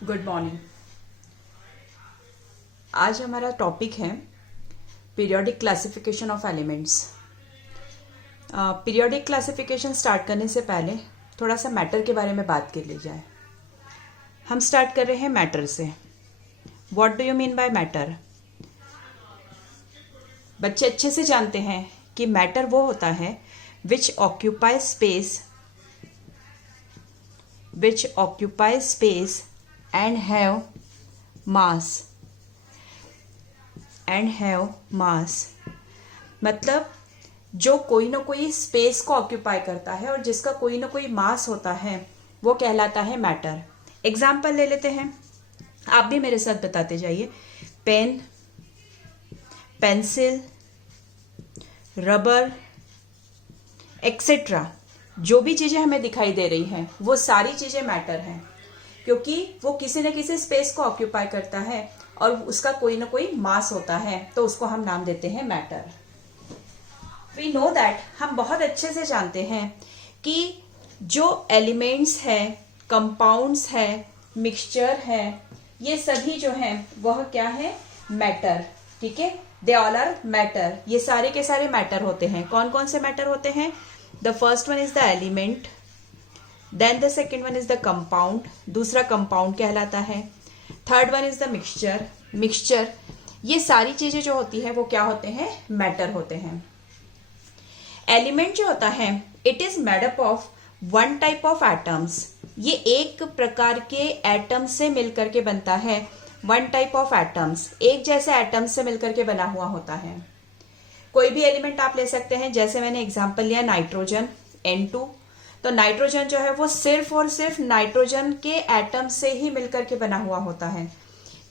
Good morning. आज हमारा topic है periodic classification of elements. Periodic classification start करने से पहले थोड़ा सा मैटर के बारे में बात कर ली जाए। हम स्टार्ट कर रहे हैं मैटर से। What do you mean by matter? बच्चे अच्छे से जानते हैं कि मैटर वो होता है विच ऑक्यूपाई स्पेस एंड हैव मास। मतलब जो कोई ना कोई स्पेस को ऑक्यूपाई करता है और जिसका कोई ना कोई मास होता है वो कहलाता है मैटर। एग्जाम्पल ले लेते हैं, आप भी मेरे साथ बताते जाइए। पेन, पेंसिल, रबर एक्सेट्रा, जो भी चीजें हमें दिखाई दे रही हैं वो सारी चीजें मैटर हैं, क्योंकि वो किसी न किसी स्पेस को ऑक्यूपाई करता है और उसका कोई ना कोई मास होता है, तो उसको हम नाम देते हैं मैटर। वी नो दैट, हम बहुत अच्छे से जानते हैं कि जो एलिमेंट्स है, कंपाउंड्स है, मिक्सचर है, ये सभी जो हैं वह क्या है? मैटर। ठीक है, दे ऑल आर मैटर। ये सारे के सारे मैटर होते हैं। कौन कौन से मैटर होते हैं? The first one is the element, then the second one is the compound, दूसरा कंपाउंड कहलाता है। Third one is the mixture. ये सारी चीजें जो होती है वो क्या होते हैं? मैटर होते हैं। एलिमेंट जो होता है it is made up of one type of atoms. ये एक प्रकार के एटम से मिलकर के बनता है। वन टाइप ऑफ एटम्स, एक जैसे एटम से मिलकर के बना हुआ होता है। कोई भी एलिमेंट आप ले सकते हैं, जैसे मैंने एग्जांपल लिया नाइट्रोजन N2। तो नाइट्रोजन जो है वो सिर्फ और सिर्फ नाइट्रोजन के एटम से ही मिलकर के बना हुआ होता है।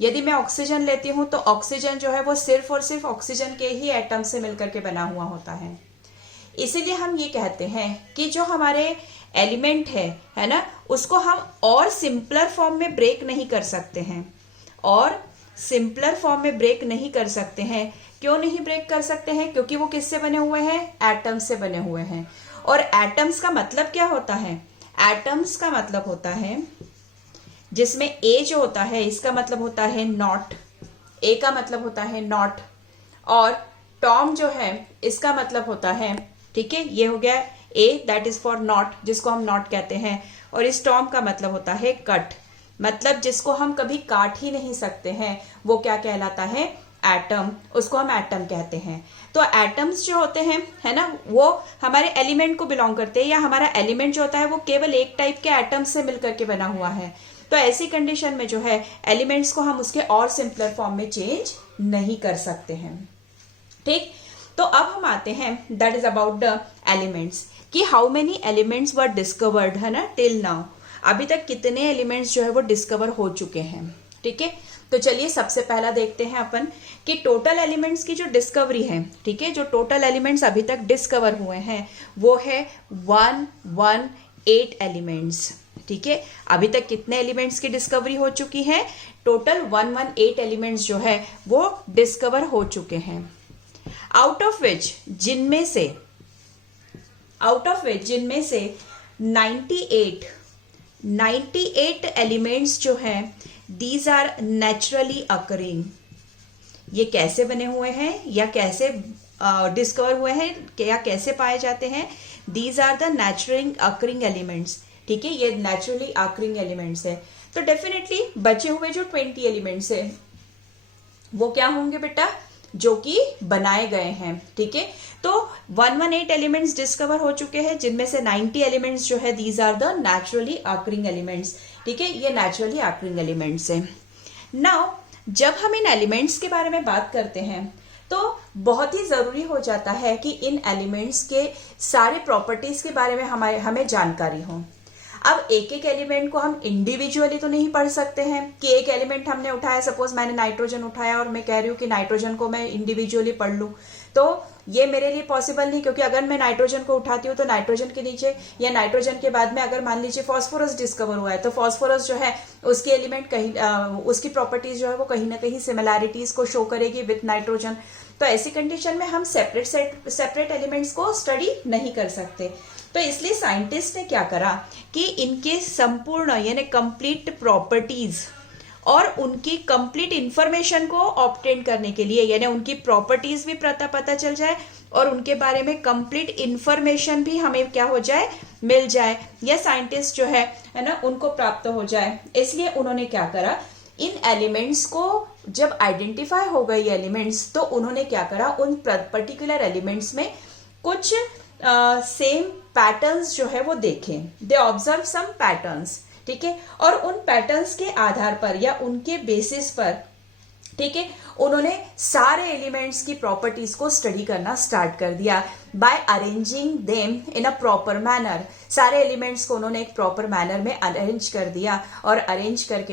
यदि मैं ऑक्सीजन लेती हूं तो ऑक्सीजन जो है वो सिर्फ और सिर्फ ऑक्सीजन के ही एटम से मिलकर के बना हुआ होता है। इसीलिए हम ये कहते हैं कि जो हमारे एलिमेंट है ना, उसको हम और सिंपलर फॉर्म में ब्रेक नहीं कर सकते हैं। और सिंपलर फॉर्म में ब्रेक नहीं कर सकते हैं। क्यों नहीं ब्रेक कर सकते हैं? क्योंकि वो किससे बने हुए हैं? एटम से बने हुए हैं। और एटम्स का मतलब क्या होता है? एटम्स का मतलब होता है, जिसमें ए जो होता है इसका मतलब होता है नॉट, ए का मतलब होता है नॉट, और टॉम जो है इसका मतलब होता है, ठीक है, ये हो गया ए, दैट इज फॉर नॉट, जिसको हम नॉट कहते हैं। और इस टॉम का मतलब होता है कट, मतलब जिसको हम कभी काट ही नहीं सकते हैं, वो क्या कहलाता है? एटम। उसको हम एटम कहते हैं। तो एटम्स जो होते हैं, है ना, वो हमारे एलिमेंट को बिलोंग करते हैं, या हमारा एलिमेंट जो होता है वो केवल एक टाइप के एटम से मिलकर के बना हुआ है। तो ऐसी कंडीशन में जो है एलिमेंट्स को हम उसके और सिंपलर फॉर्म में चेंज नहीं कर सकते हैं। ठीक, तो अब हम आते हैं, that is about the elements, कि how many elements were discovered, है ना, टिल नाउ। अभी तक कितने एलिमेंट्स जो है वो डिस्कवर हो चुके हैं। ठीक है, तो चलिए सबसे पहला देखते हैं अपन कि टोटल एलिमेंट्स की जो डिस्कवरी है, ठीक है, जो टोटल एलिमेंट्स अभी तक डिस्कवर हुए हैं वो है 118 एलिमेंट्स। ठीक है, अभी तक कितने एलिमेंट्स की डिस्कवरी हो चुकी है? टोटल 118 एलिमेंट्स जो है वो डिस्कवर हो चुके हैं। आउट ऑफ विच जिनमें से 98 एलिमेंट्स जो हैं दीज आर नेचुरली अकरिंग। ये कैसे बने हुए हैं या कैसे डिस्कवर हुए हैं या कैसे पाए जाते हैं? These are the naturally occurring elements. ठीक है, ये नेचुरली अकरिंग एलिमेंट्स है। तो डेफिनेटली बचे हुए जो 20 एलिमेंट्स है वो क्या होंगे बेटा? जो कि बनाए गए हैं। ठीक है, तो 118 एलिमेंट्स डिस्कवर हो चुके हैं, जिनमें से 90 एलिमेंट्स जो है these are the naturally occurring elements. ठीक है, ये नेचुरली अकरिंग एलिमेंट्स है। नाउ जब हम इन एलिमेंट्स के बारे में बात करते हैं तो बहुत ही जरूरी हो जाता है कि इन एलिमेंट्स के सारे प्रॉपर्टीज के बारे में हमें जानकारी हो। अब एक एक एलिमेंट को हम इंडिविजुअली तो नहीं पढ़ सकते हैं कि एक एलिमेंट हमने उठाया, सपोज मैंने नाइट्रोजन उठाया और मैं कह रही हूँ कि नाइट्रोजन को मैं इंडिविजुअली पढ़ लूँ, तो ये मेरे लिए पॉसिबल नहीं, क्योंकि अगर मैं नाइट्रोजन को उठाती हूँ तो नाइट्रोजन के नीचे या नाइट्रोजन के बाद में अगर मान लीजिए फास्फोरस डिस्कवर हुआ है, तो फास्फोरस जो है उसके एलिमेंट कहीं उसकी प्रॉपर्टीज जो है वो कहीं ना कहीं सिमिलैरिटीज को शो करेगी विथ नाइट्रोजन। तो ऐसी कंडीशन में हम सेपरेट एलिमेंट्स को स्टडी नहीं कर सकते। तो इसलिए साइंटिस्ट ने क्या करा कि इनके संपूर्ण यानी कंप्लीट प्रॉपर्टीज और उनकी कंप्लीट इंफॉर्मेशन को ऑब्टेन करने के लिए, यानी उनकी प्रॉपर्टीज भी पता चल जाए और उनके बारे में कंप्लीट इंफॉर्मेशन भी हमें क्या हो जाए, मिल जाए, या साइंटिस्ट जो है ना उनको प्राप्त हो जाए। इसलिए उन्होंने क्या करा, इन एलिमेंट्स को जब आइडेंटिफाई हो गई एलिमेंट्स, तो उन्होंने क्या करा, उन पर्टिकुलर एलिमेंट्स में कुछ सेम पैटर्न्स जो है वो देखे। दे ऑब्जर्व सम पैटर्न्स, ठीक है, और उन पैटर्न्स के आधार पर या उनके बेसिस पर, ठीक है, उन्होंने सारे एलिमेंट्स की प्रॉपर्टीज को स्टडी करना स्टार्ट कर दिया by arranging them in a proper manner. सारे एलिमेंट्स को उन्होंने एक प्रॉपर मैनर में अरेंज कर दिया और अरेंज करके